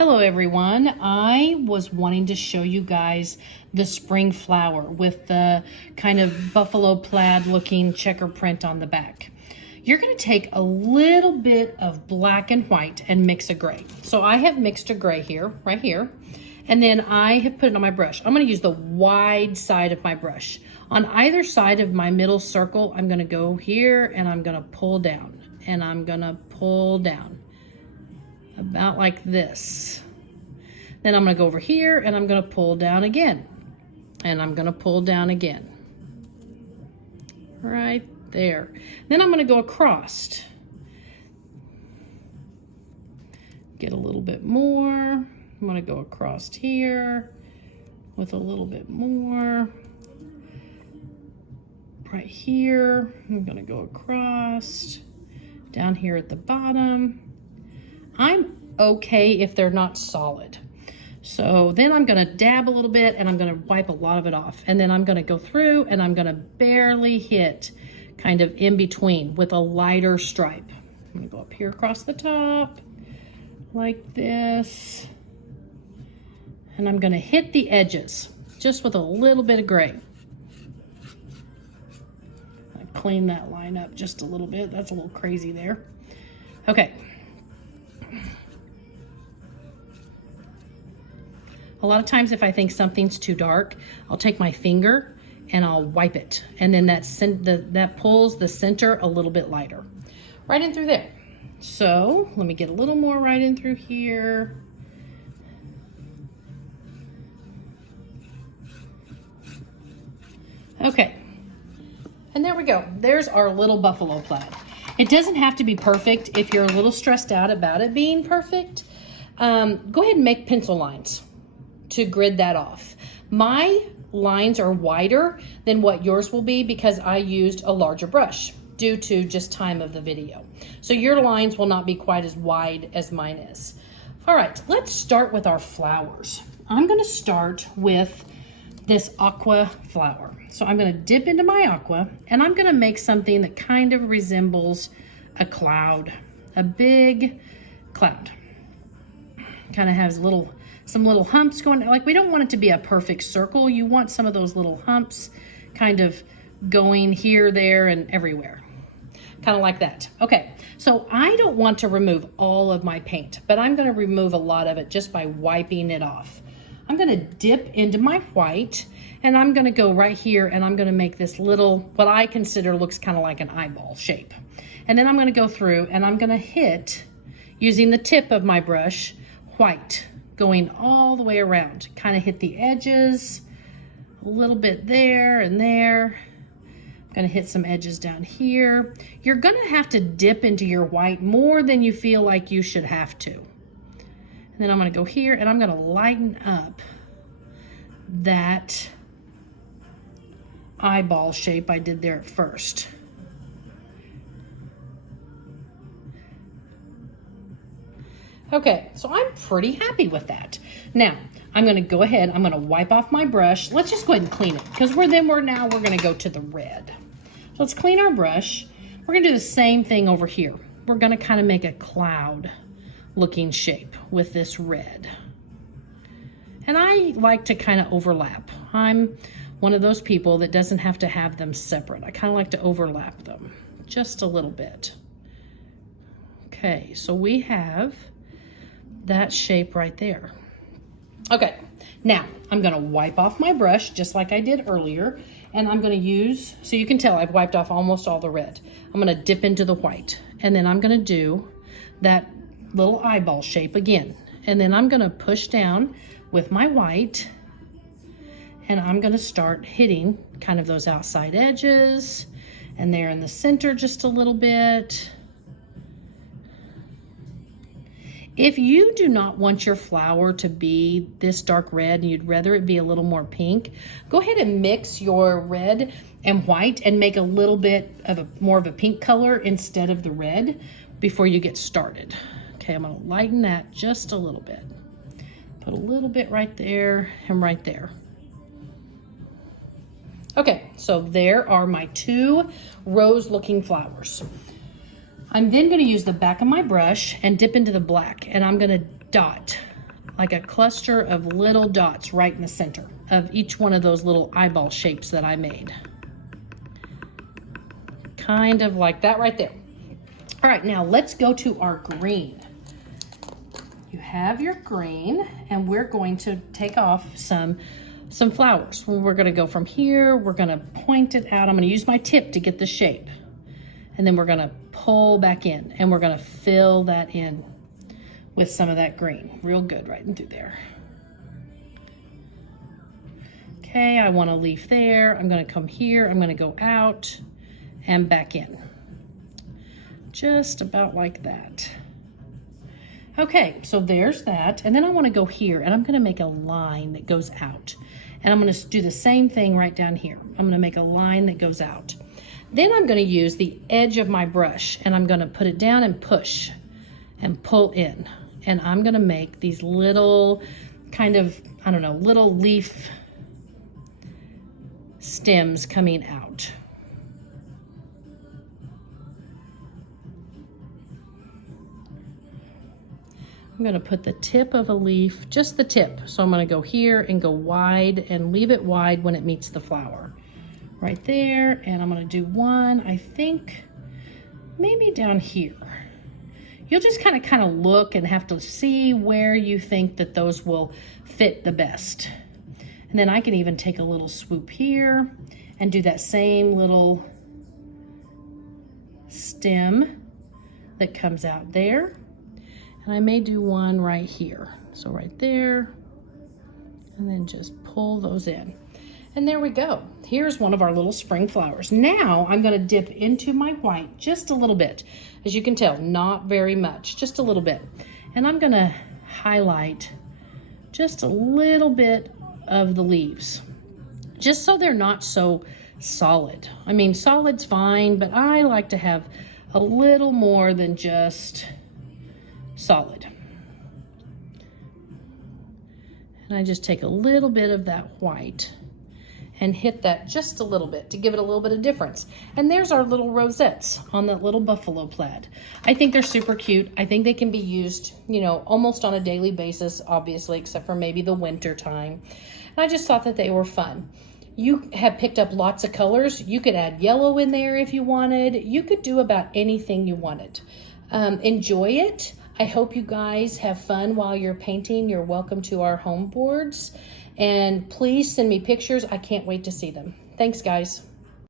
Hello everyone. I was wanting to show you guys the spring flower with the kind of buffalo plaid looking checker print on the back. You're going to take a little bit of black and white and mix a gray. So I have mixed a gray here, right here, and then I have put it on my brush. I'm going to use the wide side of my brush. On either side of my middle circle, I'm going to go here and I'm going to pull down and I'm going to pull down. About like this. Then I'm going to go over here and I'm going to pull down again. And I'm going to pull down again. Right there. Then I'm going to go across. Get a little bit more. I'm going to go across here with a little bit more. Right here. I'm going to go across. Down here at the bottom. I'm okay if they're not solid. So then I'm gonna dab a little bit and I'm gonna wipe a lot of it off. And then I'm gonna go through and I'm gonna barely hit kind of in between with a lighter stripe. I'm gonna go up here across the top like this. And I'm gonna hit the edges just with a little bit of gray. I clean that line up just a little bit. That's a little crazy there. Okay. A lot of times if I think something's too dark, I'll take my finger and I'll wipe it. And then that pulls the center a little bit lighter. Right in through there. So let me get a little more right in through here. Okay. And there we go. There's our little buffalo plaid. It doesn't have to be perfect. If you're a little stressed out about it being perfect, go ahead and make pencil lines to grid that off. My lines are wider than what yours will be because I used a larger brush due to just time of the video. So your lines will not be quite as wide as mine is. All right, let's start with our flowers. I'm gonna start with this aqua flower. So I'm gonna dip into my aqua and I'm gonna make something that kind of resembles a cloud, a big cloud. Kind of has some little humps going, like we don't want it to be a perfect circle. You want some of those little humps kind of going here, there, and everywhere. Kind of like that. Okay, so I don't want to remove all of my paint, but I'm gonna remove a lot of it just by wiping it off. I'm gonna dip into my white and I'm gonna go right here and I'm gonna make this little, what I consider looks kind of like an eyeball shape. And then I'm gonna go through and I'm gonna hit, using the tip of my brush, white, going all the way around. Kind of hit the edges, a little bit there and there. I'm gonna hit some edges down here. You're gonna have to dip into your white more than you feel like you should have to. And then I'm gonna go here and I'm gonna lighten up that eyeball shape I did there at first. Okay, so I'm pretty happy with that. Now, I'm gonna go ahead, I'm gonna wipe off my brush. Let's just go ahead and clean it, because we're gonna go to the red. So let's clean our brush. We're gonna do the same thing over here. We're gonna kind of make a cloud looking shape with this red. And I like to kind of overlap. I'm one of those people that doesn't have to have them separate. I kind of like to overlap them just a little bit. Okay, so we have that shape right there. Okay, now I'm gonna wipe off my brush just like I did earlier, and I'm gonna use, so you can tell I've wiped off almost all the red. I'm gonna dip into the white, and then I'm gonna do that little eyeball shape again. And then I'm gonna push down with my white, and I'm gonna start hitting kind of those outside edges, and there in the center just a little bit. If you do not want your flower to be this dark red and you'd rather it be a little more pink, go ahead and mix your red and white and make a little bit of more of a pink color instead of the red before you get started. Okay, I'm gonna lighten that just a little bit. Put a little bit right there and right there. Okay, so there are my two rose-looking flowers. I'm then going to use the back of my brush and dip into the black, and I'm going to dot like a cluster of little dots right in the center of each one of those little eyeball shapes that I made. Kind of like that right there. All right, now let's go to our green. You have your green, and we're going to take off some flowers. We're gonna go from here, we're gonna point it out. I'm gonna use my tip to get the shape. And then we're gonna pull back in, and we're gonna fill that in with some of that green. Real good, right in through there. Okay, I want a leaf there. I'm gonna come here, I'm gonna go out and back in. Just about like that. Okay, so there's that. And then I wanna go here, and I'm gonna make a line that goes out. And I'm gonna do the same thing right down here. I'm gonna make a line that goes out. Then I'm gonna use the edge of my brush, and I'm gonna put it down and push and pull in. And I'm gonna make these little kind of, I don't know, little leaf stems coming out. I'm gonna put the tip of a leaf, just the tip. So I'm gonna go here and go wide and leave it wide when it meets the flower. Right there, and I'm gonna do one, I think, maybe down here. You'll just kind of look and have to see where you think that those will fit the best. And then I can even take a little swoop here and do that same little stem that comes out there. And I may do one right here. So right there, and then just pull those in. And there we go. Here's one of our little spring flowers. Now I'm gonna dip into my white just a little bit. As you can tell, not very much, just a little bit. And I'm gonna highlight just a little bit of the leaves, just so they're not so solid. I mean, solid's fine, but I like to have a little more than just solid. And I just take a little bit of that white and hit that just a little bit to give it a little bit of difference. And there's our little rosettes on that little buffalo plaid. I think they're super cute. I think they can be used, you know, almost on a daily basis, obviously, except for maybe the winter time. And I just thought that they were fun. You have picked up lots of colors. You could add yellow in there if you wanted. You could do about anything you wanted. Enjoy it. I hope you guys have fun while you're painting. You're welcome to our home boards. And please send me pictures. I can't wait to see them. Thanks, guys.